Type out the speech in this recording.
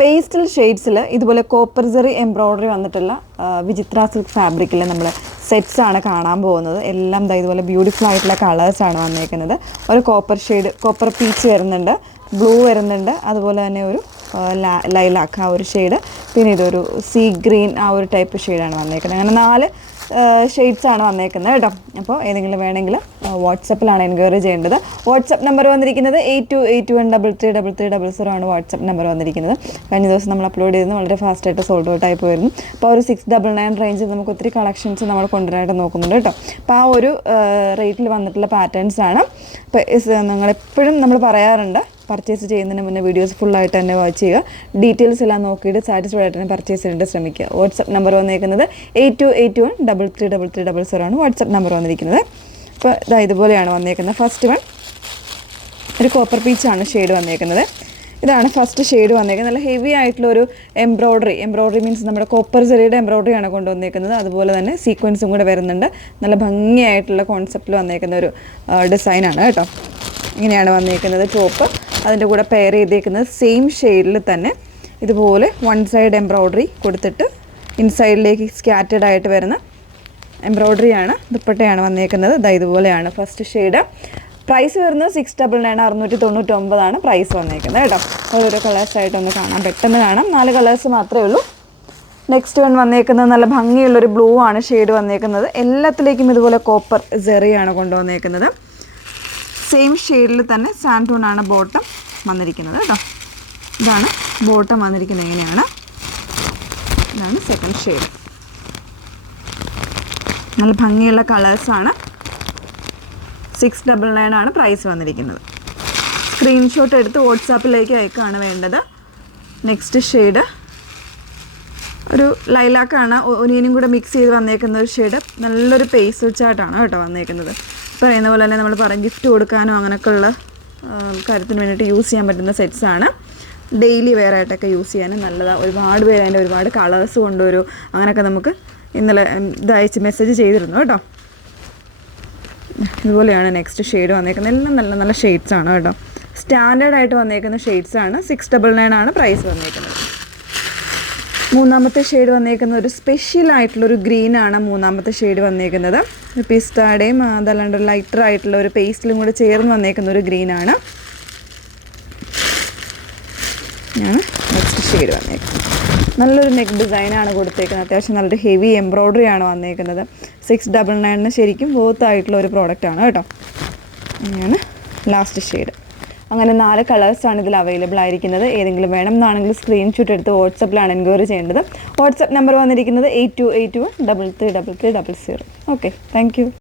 Pastel ഷെയ്ഡ്സിൽ ഇതുപോലെ copper Jerry embroidery വന്നിട്ടുള്ള വിചിത്ര സിൽക്ക് ഫാബ്രിക്കിൽ നമ്മൾ സെറ്റ്സ് ആണ് കാണാൻ പോകുന്നത്. എല്ലാം ഇതുപോലെ ബ്യൂട്ടിഫുൾ ആയിട്ടുള്ള കളേഴ്സാണ് വന്നേക്കുന്നത്. ഒരു കോപ്പർ ഷെയ്ഡ്, കോപ്പർ പീച്ച് വരുന്നുണ്ട്, ബ്ലൂ വരുന്നുണ്ട്, അതുപോലെ തന്നെ ഒരു ലൈലാക്ക് ആ ഒരു ഷെയ്ഡ്, പിന്നെ ഇതൊരു സീ ഗ്രീൻ ആ ഒരു ടൈപ്പ് ഷെയ്ഡാണ് വന്നേക്കുന്നത്. അങ്ങനെ 4 ഷെയ്ഡ്സാണ് വന്നേക്കുന്നത് കേട്ടോ. അപ്പോൾ ഏതെങ്കിലും വേണമെങ്കിൽ വാട്സപ്പിലാണ് എൻക്വയറി ചെയ്യേണ്ടത്. വാട്സപ്പ് നമ്പർ വന്നിരിക്കുന്നത് 8281333300 ആണ് വാട്സപ്പ് നമ്പർ വന്നിരിക്കുന്നത്. കഴിഞ്ഞ ദിവസം നമ്മൾ അപ്ലോഡ് ചെയ്തത് വളരെ ഫാസ്റ്റായിട്ട് സോൾഡ് ഔട്ട് ആയി പോയിരുന്നു. അപ്പോൾ ഒരു 699 റേഞ്ചിൽ നമുക്ക് ഒത്തിരി കളക്ഷൻസ് നമ്മൾ കൊണ്ടുവരാനായിട്ട് നോക്കുന്നുണ്ട് കേട്ടോ. അപ്പോൾ ആ ഒരു റേറ്റിൽ വന്നിട്ടുള്ള പാറ്റേൺസാണ്. അപ്പോൾ നിങ്ങളെപ്പോഴും നമ്മൾ പറയാറുണ്ട്, പർച്ചേസ് ചെയ്യുന്നതിന് മുന്നേ വീഡിയോസ് ഫുള്ളായിട്ട് തന്നെ വാച്ച് ചെയ്യുക, ഡീറ്റെയിൽസ് എല്ലാം നോക്കിയിട്ട് സാറ്റിസ്ഫൈഡ് ആയിട്ട് തന്നെ പർച്ചേസ് ചെയ്യാനായിട്ട് ശ്രമിക്കുക. വാട്സപ്പ് നമ്പർ വന്നിരിക്കുന്നത് 8281333300 ആണ് വാട്സപ്പ് നമ്പർ വന്നിരിക്കുന്നത്. അപ്പോൾ ഇതുപോലെയാണ് വന്നിരിക്കുന്നത്. ഫസ്റ്റ് വൺ ഒരു കോപ്പർ പീച്ചാണ് ഷെയ്ഡ് വന്നിരിക്കുന്നത്. ഇതാണ് ഫസ്റ്റ് ഷെയ്ഡ് വന്നിരിക്കുന്നത്. നല്ല ഹെവി ആയിട്ടുള്ളൊരു എംബ്രോയ്ഡറി മീൻസ് നമ്മുടെ കോപ്പർ ജെറിയുടെ എംബ്രോയ്ഡറിയാണ് കൊണ്ടുവന്നിരിക്കുന്നത്. അതുപോലെ തന്നെ സീക്വൻസും കൂടെ വരുന്നുണ്ട്. നല്ല ഭംഗിയായിട്ടുള്ള കോൺസെപ്റ്റിൽ വന്നിരിക്കുന്ന ഒരു ഡിസൈനാണ് കേട്ടോ. ഇങ്ങനെയാണ് വന്നിരിക്കുന്നത് ടോപ്പ്. അതിൻ്റെ കൂടെ പെയർ ചെയ്തേക്കുന്നത് സെയിം ഷെയ്ഡിൽ തന്നെ ഇതുപോലെ വൺ സൈഡ് എംബ്രോയ്ഡറി കൊടുത്തിട്ട് ഇൻസൈഡിലേക്ക് സ്കാറ്റേഡ് ആയിട്ട് വരുന്ന എംബ്രോയ്ഡറിയാണ്. ദുപ്പട്ടയാണ് വന്നിരിക്കുന്നത്. ഇതുപോലെയാണ് ഫസ്റ്റ് ഷെയ്ഡ്. പ്രൈസ് വരുന്നത് 699 699 പ്രൈസ് വന്നിരിക്കുന്നത് കേട്ടോ. ഓരോരോ കളേഴ്സായിട്ടൊന്ന് കാണാം, പെട്ടെന്ന് കാണാം. 4 കളേഴ്സ് മാത്രമേ ഉള്ളൂ. നെക്സ്റ്റ് വൺ വന്നേക്കുന്നത് നല്ല ഭംഗിയുള്ളൊരു ബ്ലൂ ആണ് ഷെയ്ഡ് വന്നേക്കുന്നത്. എല്ലാത്തിലേക്കും ഇതുപോലെ കോപ്പർ ജെറിയാണ് കൊണ്ടുവന്നേക്കുന്നത്. സെയിം ഷെയ്ഡിൽ തന്നെ സാൻഡൂണാണ് ബോട്ടം വന്നിരിക്കുന്നത് കേട്ടോ. ഇതാണ് ബോട്ടം വന്നിരിക്കുന്നത്. എങ്ങനെയാണ്, ഇതാണ് സെക്കൻഡ് ഷെയ്ഡ്. നല്ല ഭംഗിയുള്ള കളേഴ്സാണ്. 699 ആണ് പ്രൈസ് വന്നിരിക്കുന്നത്. സ്ക്രീൻഷോട്ട് എടുത്ത് വാട്സാപ്പിലേക്ക് അയക്കുകയാണ് വേണ്ടത്. നെക്സ്റ്റ് ഷെയ്ഡ് ഒരു ലൈലാക്കാണ്, ഒനിയനും കൂടെ മിക്സ് ചെയ്ത് വന്നേക്കുന്ന ഒരു ഷെയ്ഡ്. നല്ലൊരു പേസ്റ്റൽ ചാർട്ടാണ് കേട്ടോ വന്നേക്കുന്നത്. പറയുന്ന പോലെ തന്നെ നമ്മൾ പറയും ഗിഫ്റ്റ് കൊടുക്കാനോ അങ്ങനെയൊക്കെയുള്ള കാര്യത്തിന് വേണ്ടിയിട്ട് യൂസ് ചെയ്യാൻ പറ്റുന്ന സെറ്റ്സാണ്. ഡെയിലി വെയർ ആയിട്ടൊക്കെ യൂസ് ചെയ്യാനും നല്ലതാണ്. ഒരുപാട് പേര് അതിൻ്റെ ഒരുപാട് കളേഴ്സ് കൊണ്ടുവരും. അങ്ങനെയൊക്കെ നമുക്ക് ഇന്നലെ ഇതയച്ച് മെസ്സേജ് ചെയ്തിരുന്നു കേട്ടോ. ഇതുപോലെയാണ് നെക്സ്റ്റ് ഷെയ്ഡ് വന്നേക്കുന്നത്. എല്ലാം നല്ല നല്ല ഷെയ്ഡ്സാണ് കേട്ടോ. സ്റ്റാൻഡേർഡ് ആയിട്ട് വന്നേക്കുന്ന ഷെയ്ഡ്സാണ്. 699 ആണ് പ്രൈസ് വന്നേക്കുന്നത്. മൂന്നാമത്തെ ഷെയ്ഡ് വന്നേക്കുന്നത് ഒരു സ്പെഷ്യൽ ആയിട്ടുള്ളൊരു ഗ്രീനാണ്. മൂന്നാമത്തെ ഷെയ്ഡ് വന്നേക്കുന്നത് പിസ്താടേയും അതല്ലാണ്ട് ലൈറ്റർ ആയിട്ടുള്ള ഒരു പേസ്റ്റിലും കൂടെ ചേർന്ന് വന്നേക്കുന്ന ഒരു ഗ്രീനാണ്. നെക്സ്റ്റ് ഷെയ്ഡ് വന്നേക്കുന്നത്. നല്ലൊരു നെക്ക് ഡിസൈനാണ് കൊടുത്തേക്കുന്നത്. അത്യാവശ്യം നല്ലൊരു ഹെവി എംബ്രോയ്ഡറി ആണ് വന്നേക്കുന്നത്. 699 ശരിക്കും വർത്ത് ആയിട്ടുള്ള ഒരു പ്രോഡക്റ്റാണ് കേട്ടോ. ഇങ്ങനെയാണ് ലാസ്റ്റ് ഷെയ്ഡ്. അങ്ങനെ 4 കളേഴ്സാണ് ഇതിൽ അവൈലബിൾ ആയിരിക്കുന്നത്. ഏതെങ്കിലും വേണം എന്നാണെങ്കിൽ സ്ക്രീൻഷോട്ട് എടുത്ത് വാട്സപ്പിലാണ് എൻക്വയറി ചെയ്യേണ്ടത്. വാട്സപ്പ് നമ്പർ വന്നിരിക്കുന്നത് 8281333300. Okay, thank you.